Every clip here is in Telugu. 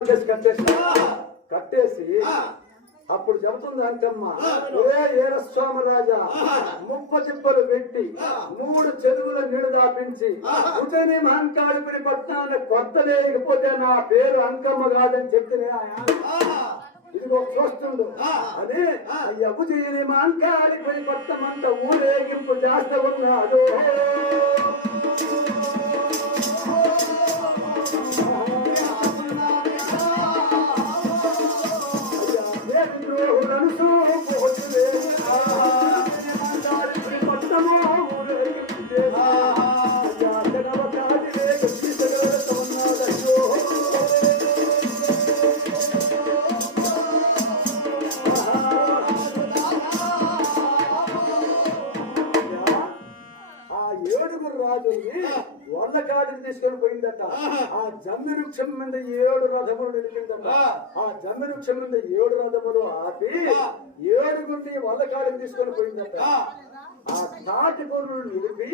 కట్టేసి కట్టేసి. అప్పుడు చెబుతుంది అంకమ్మ ఒరే ఏరస్వామి రాజా ముప్ప చిప్పలు పెట్టి మూడు చెరువుల నీడు దాపించి ఉదయని మహంకాళిపురి పట్టణాన్ని కొత్త లేకపోతే నా పేరు అంకమ్మ కాదని చెప్తే ఇదిగో చూస్తుండు. అని అయ్య ఉదయని మహంకాళిపురి పట్టణమంత ఊరేగింపు చేస్తా ఉన్నాడు. ఆ వల్లకాడికి తీసుకొని పోయిందట. ఆ జమ్మి వృక్షం మీద ఏడు రథములు నిలిపిందట. ఆ. జమ్మి వృక్షం మీద ఏడు రథములు ఆపి ఏడుగురిని వల్లకాడికి తీసుకొని పోయిందట. ఆ. తాటి పురులు నిలిపి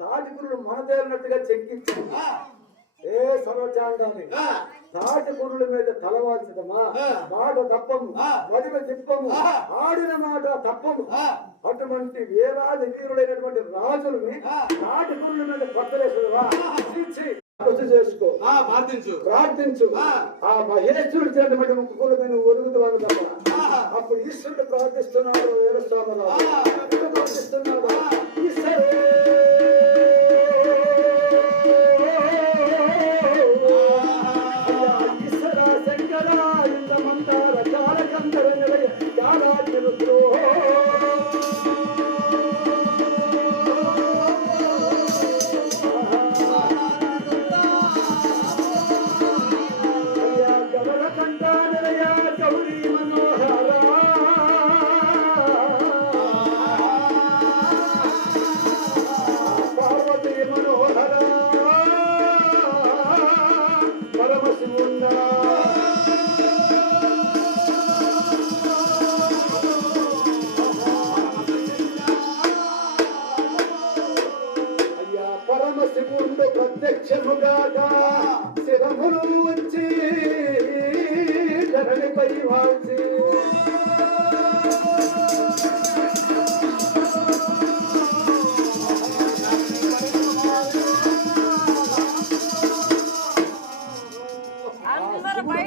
తాటి పురులు మనదేరినట్టుగా చెక్కించి ఏ సర్వచాండాన్ని తాటి పురుల మీద తలవాల్చదమా మాట తప్పము. మదిమ తిప్పము ఆడిన మాట తప్పము. అటువంటి వేలాది వీరుడైనటువంటి రాజుల్ని తాటి పురుల మీద కొట్టలేసుదవా? రుచి చేసుకో. ప్రార్థించు. ప్రార్థించు. ఆ. మహేశ్వరుడు చేతటువంటి ముక్కుల మీద ఒరుగుతాను తప్ప. అప్పుడు ఈశ్వరుడు ప్రార్థిస్తున్నాడు వీరస్వామరావు ಬಂದಾರ ప్రత్యక్షముగాగా శిరములు వచ్చి ధరణిపై వాల్చి.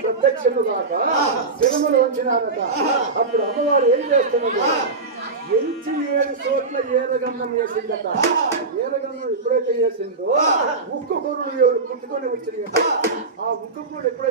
ప్రత్యక్షముగాక శిరములు వచ్చినారట అప్పుడు అమ్మవారు ఏం చేస్తున్నది ఎంచి ఏడు చోట్ల ఏరగంధం వేసిందట. ఏరగంధం ఎప్పుడైతే వేసిందో ఉక్కు కొరుడు ఏడు పుట్టుకొని వచ్చినాయి ఆ ఉక్కు కూడా ఎప్పుడైతే